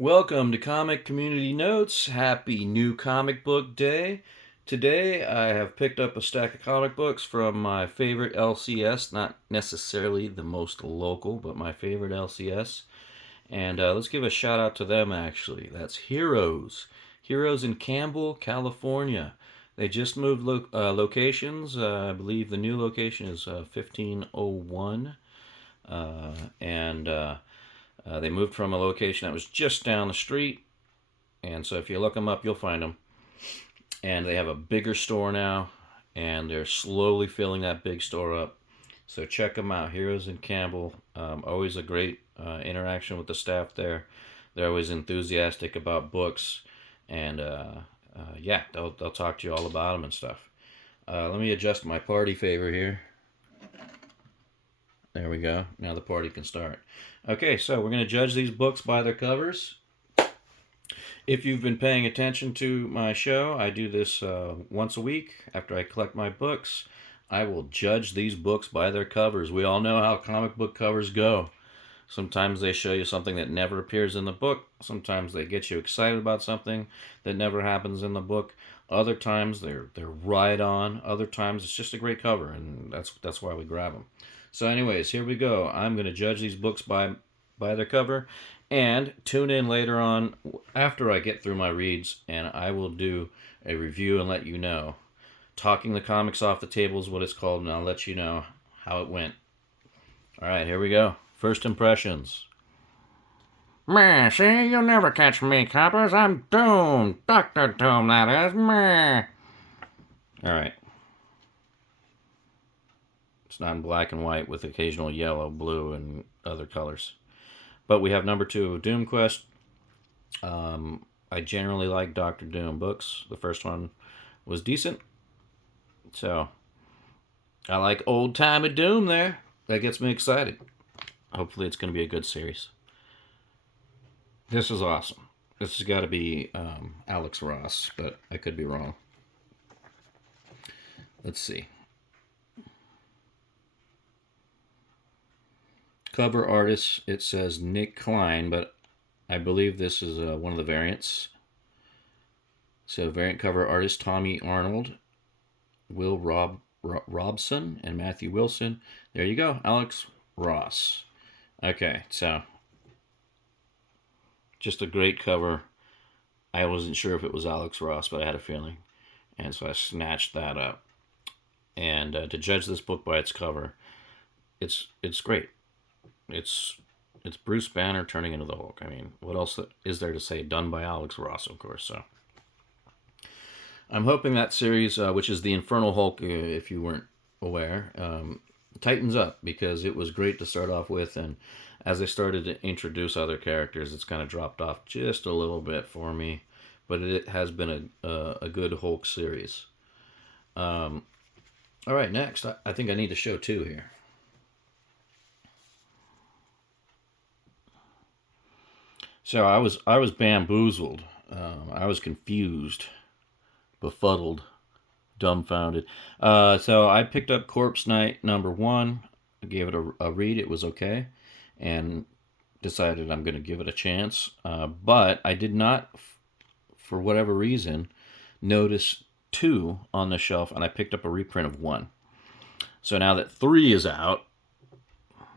Welcome to Comic Community Notes. Happy New Comic Book Day. Today I have picked up a stack of comic books from my favorite LCS, not necessarily the most local, but my favorite LCS. And let's give a shout out to them actually. That's Heroes. Heroes in Campbell, California. They just moved locations. I believe the new location is 1501. And they moved from a location that was just down the street, and so if you look them up, you'll find them. And they have a bigger store now, and they're slowly filling that big store up. So check them out, Heroes in Campbell. Always a great interaction with the staff there. They're always enthusiastic about books, and yeah, they'll talk to you all about them and stuff. Let me adjust my party favor here. There we go. Now the party can start. Okay, so we're going to judge these books by their covers. If you've been paying attention to my show, I do this once a week. After I collect my books, I will judge these books by their covers. We all know how comic book covers go. Sometimes they show you something that never appears in the book. Sometimes they get you excited about something that never happens in the book. Other times they're right on. Other times it's just a great cover, and that's why we grab them. So anyways, here we go. I'm going to judge these books by their cover, and tune in later on after I get through my reads, and I will do a review and let you know. Talking the comics off the table is what it's called, and I'll let you know how it went. All right, here we go. First impressions. Meh, see, you'll never catch me, coppers. I'm Doom. Dr. Doom, that is. Meh. All right. It's not in black and white with occasional yellow, blue, and other colors. But we have number 2 of Doom Quest. I generally like Dr. Doom books. The first one was decent. So, I like old time of Doom there. That gets me excited. Hopefully it's going to be a good series. This is awesome. This has got to be Alex Ross, but I could be wrong. Let's see. Cover artist, it says Nick Klein, but I believe this is one of the variants. So variant cover artist Tommy Arnold, Will Robson, and Matthew Wilson. There you go, Alex Ross. Okay, so just a great cover. I wasn't sure if it was Alex Ross, but I had a feeling, and so I snatched that up. And to judge this book by its cover, it's great. It's Bruce Banner turning into the Hulk. I mean, what else is there to say? Done by Alex Ross, of course. So I'm hoping that series, which is the Infernal Hulk, if you weren't aware, tightens up, because it was great to start off with, and as they started to introduce other characters, it's kind of dropped off just a little bit for me. But it has been a good Hulk series. All right, next, I think I need to show 2 here. So I was bamboozled. I was confused, befuddled, dumbfounded. So I picked up Corpse Night number 1. I gave it a read. It was okay, and decided I'm going to give it a chance. But I did not, for whatever reason, notice 2 on the shelf, and I picked up a reprint of 1. So now that 3 is out,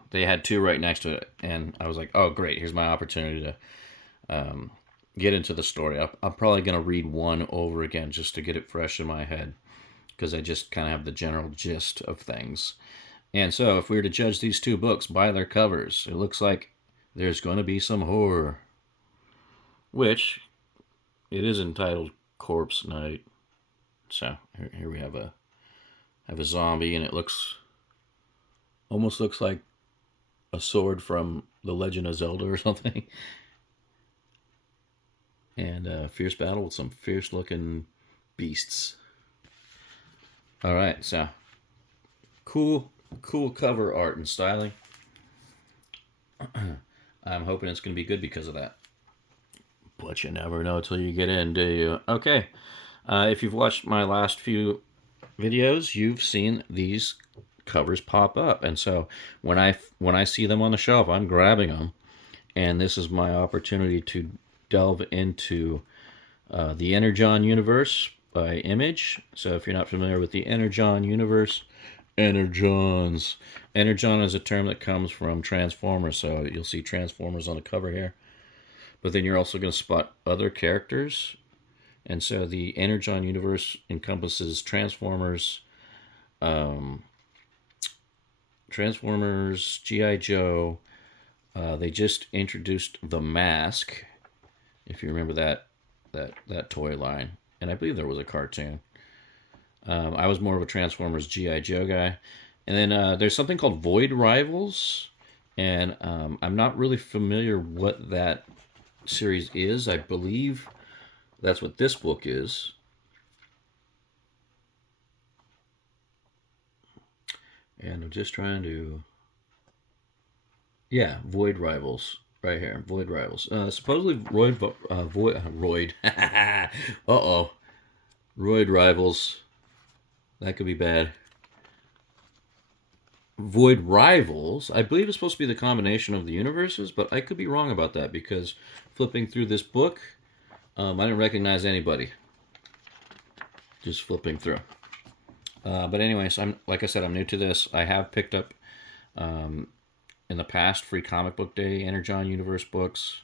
they had 2 right next to it, and I was like, oh, great, here's my opportunity to get into the story. I'm probably going to read 1 over again just to get it fresh in my head, because I just kind of have the general gist of things. And so if we were to judge these 2 books by their covers, it looks like there's going to be some horror, which it is entitled Corpse Night. So here we have a zombie, and it almost looks like a sword from The Legend of Zelda or something. And a fierce battle with some fierce-looking beasts. All right, so cool cover art and styling. I'm hoping it's going to be good because of that. But you never know till you get in, do you? Okay, if you've watched my last few videos, you've seen these covers pop up, and so when I see them on the shelf, I'm grabbing them, and this is my opportunity to delve into the Energon universe by Image. So if you're not familiar with the Energon universe, Energons. Energon is a term that comes from Transformers, so you'll see Transformers on the cover here. But then you're also going to spot other characters. And so the Energon universe encompasses um, Transformers, G.I. Joe. They just introduced the Mask, if you remember that toy line, and I believe there was a cartoon. I was more of a Transformers G.I. Joe guy. And then there's something called Void Rivals, and I'm not really familiar what that series is. I believe that's what this book is. And I'm just trying to. Yeah, Void Rivals. Right here, Void Rivals. Supposedly, Roid. Uh oh. Roid Rivals. That could be bad. Void Rivals, I believe it's supposed to be the combination of the universes, but I could be wrong about that because flipping through this book, I didn't recognize anybody. Just flipping through. But anyways, I'm like I said, I'm new to this. I have picked up in the past free comic book day Energon Universe books,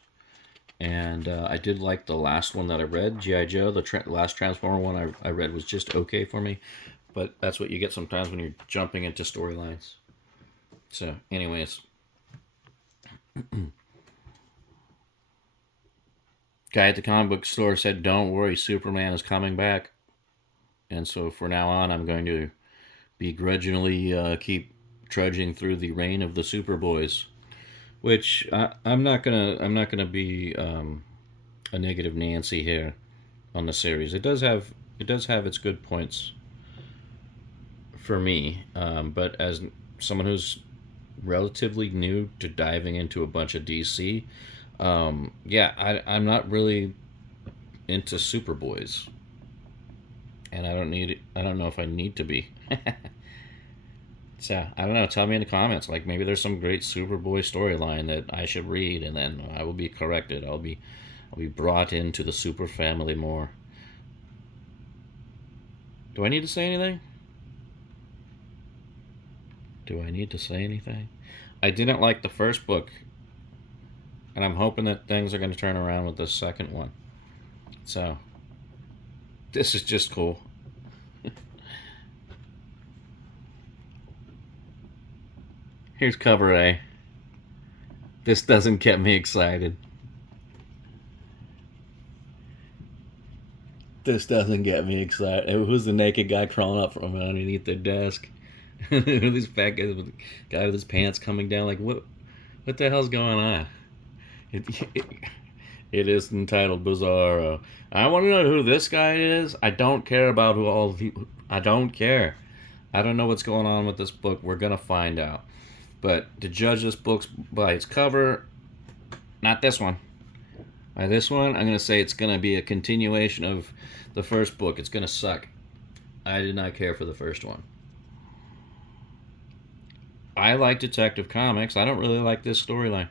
and I did like the last one that I read, G.I. Joe. The last Transformer one I read was just okay for me, but that's what you get sometimes when you're jumping into storylines. So, anyways, guy at the comic book store said, "Don't worry, Superman is coming back." And so, for now on, I'm going to begrudgingly keep trudging through the reign of the Superboys, which I'm not gonna be a negative Nancy here on the series. It does have its good points for me, but as someone who's relatively new to diving into a bunch of DC, yeah, I'm not really into Superboys, and I don't know if I need to be. So I don't know. Tell me in the comments. Like maybe there's some great Superboy storyline that I should read, and then I will be corrected. I'll be brought into the Super family more. Do I need to say anything? Do I need to say anything? I didn't like the first book, and I'm hoping that things are going to turn around with the second one. So this is just cool. Here's cover A. This doesn't get me excited. This doesn't get me excited. Who's the naked guy crawling up from underneath their desk? These fat guys with guy with his pants coming down. Like what the hell's going on? It, it, it is entitled Bizarro. I want to know who this guy is. I don't care about who all the. I don't care. I don't know what's going on with this book. We're gonna find out. But to judge this book by its cover, not this one. By this one, I'm gonna say it's gonna be a continuation of the first book. It's gonna suck. I did not care for the first one. I like Detective Comics. I don't really like this storyline.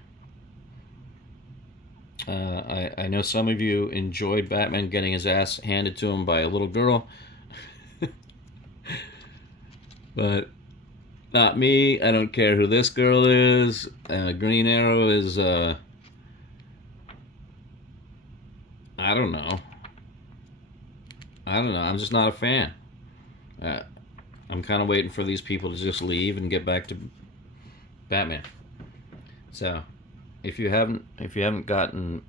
I know some of you enjoyed Batman getting his ass handed to him by a little girl, but not me. I don't care who this girl is. Green Arrow is, I don't know. I don't know. I'm just not a fan. Uh, I'm kind of waiting for these people to just leave and get back to Batman. So, if you haven't gotten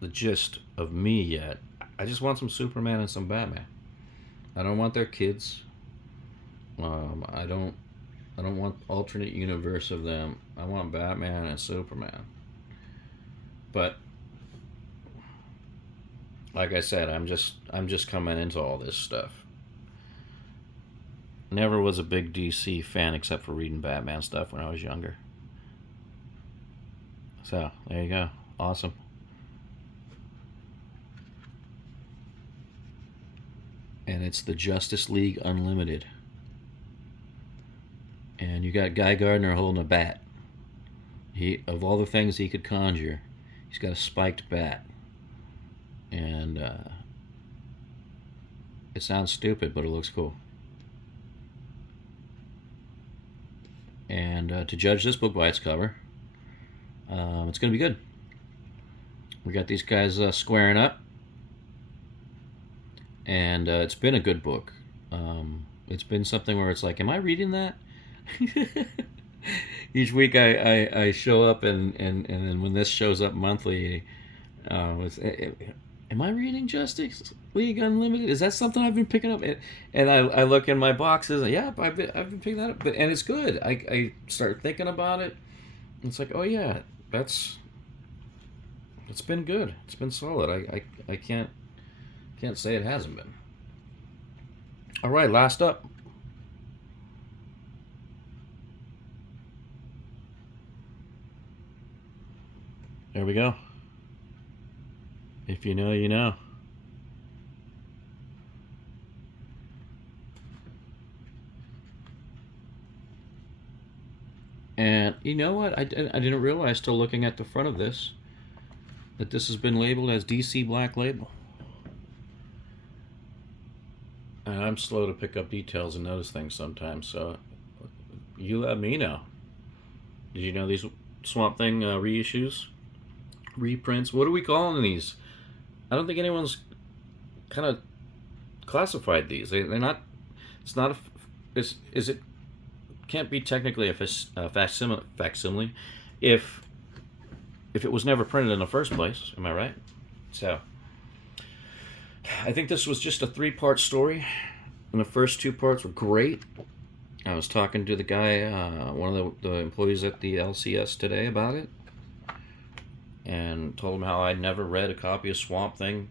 the gist of me yet, I just want some Superman and some Batman. I don't want their kids. I don't want alternate universe of them. I want Batman and Superman. But like I said, I'm just coming into all this stuff. Never was a big DC fan except for reading Batman stuff when I was younger. So there you go. Awesome. And it's the Justice League Unlimited. And you got Guy Gardner holding a bat. He, of all the things he could conjure, he's got a spiked bat. and it sounds stupid, but it looks cool. And to judge this book by its cover, it's going to be good. We got these guys squaring up, and it's been a good book. It's been something where it's like, am I reading that? Each week I show up, and then when this shows up monthly, am I reading Justice League Unlimited? Is that something I've been picking up? And I look in my boxes, and yeah, I've been picking that up, and it's good. I start thinking about it. It's like, oh yeah, it's been good. It's been solid. I can't say it hasn't been. All right, last up. There we go. If you know, you know. And you know what? I didn't realize till looking at the front of this that this has been labeled as DC Black Label. And I'm slow to pick up details and notice things sometimes, so you let me know. Did you know these Swamp Thing reissues? Reprints? What are we calling these? I don't think anyone's kind of classified these. They're not. It's not a. Is it? Can't be technically a facsimile if it was never printed in the first place. Am I right? So I think this was just a 3-part story, and the first 2 parts were great. I was talking to the guy, one of the employees at the LCS today about it, and told him how I'd never read a copy of Swamp Thing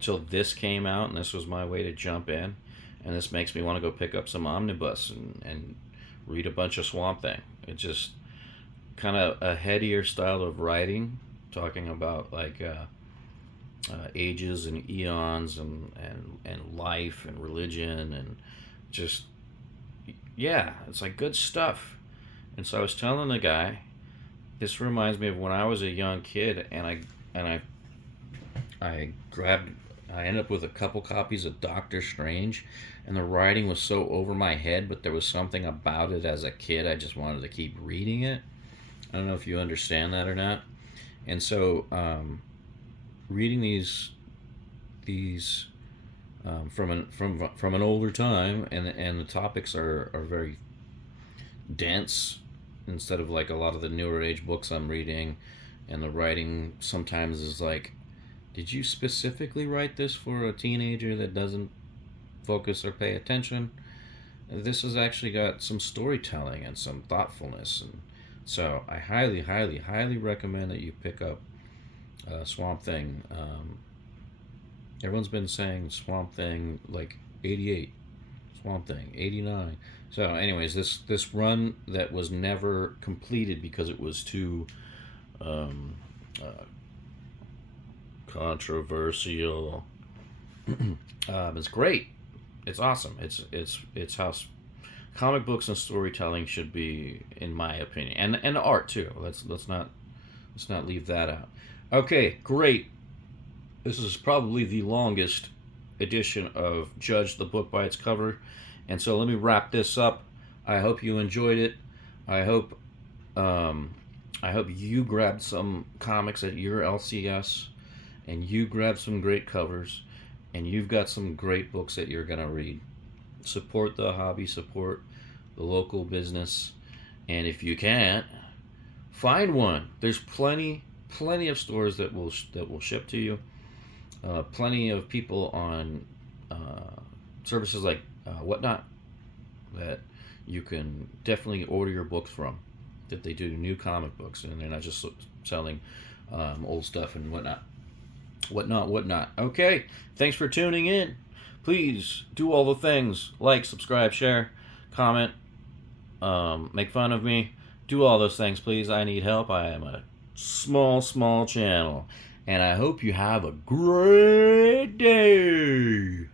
till this came out, and this was my way to jump in. And this makes me want to go pick up some omnibus and read a bunch of Swamp Thing. It's just kind of a headier style of writing, talking about like ages and eons and life and religion and just, yeah, it's like good stuff. And so I was telling the guy, this reminds me of when I was a young kid, and I ended up with a couple copies of Doctor Strange, and the writing was so over my head, but there was something about it as a kid. I just wanted to keep reading it. I don't know if you understand that or not. And so, reading these from an older time, and the topics are very dense instead of like a lot of the newer age books I'm reading, and the writing sometimes is like, did you specifically write this for a teenager that doesn't focus or pay attention? This has actually got some storytelling and some thoughtfulness, and so I highly, highly, highly recommend that you pick up Swamp Thing. Everyone's been saying Swamp Thing like 88, Swamp Thing 89. So, anyways, this run that was never completed because it was too controversial. It's great. It's awesome. It's how comic books and storytelling should be, in my opinion, and art too. Let's not leave that out. Okay, great. This is probably the longest edition of Judge the Book by its Cover, and so let me wrap this up. I hope you enjoyed it. I hope you grabbed some comics at your LCS, and you grabbed some great covers, and you've got some great books that you're gonna read. Support the hobby, support the local business, and if you can't, find one. There's plenty of stores that will ship to you. Plenty of people on services like Whatnot that you can definitely order your books from. That they do new comic books, and they're not just selling old stuff and whatnot. Okay, thanks for tuning in. Please do all the things: like, subscribe, share, comment, make fun of me. Do all those things, please. I need help. I am a small channel, and I hope you have a great day.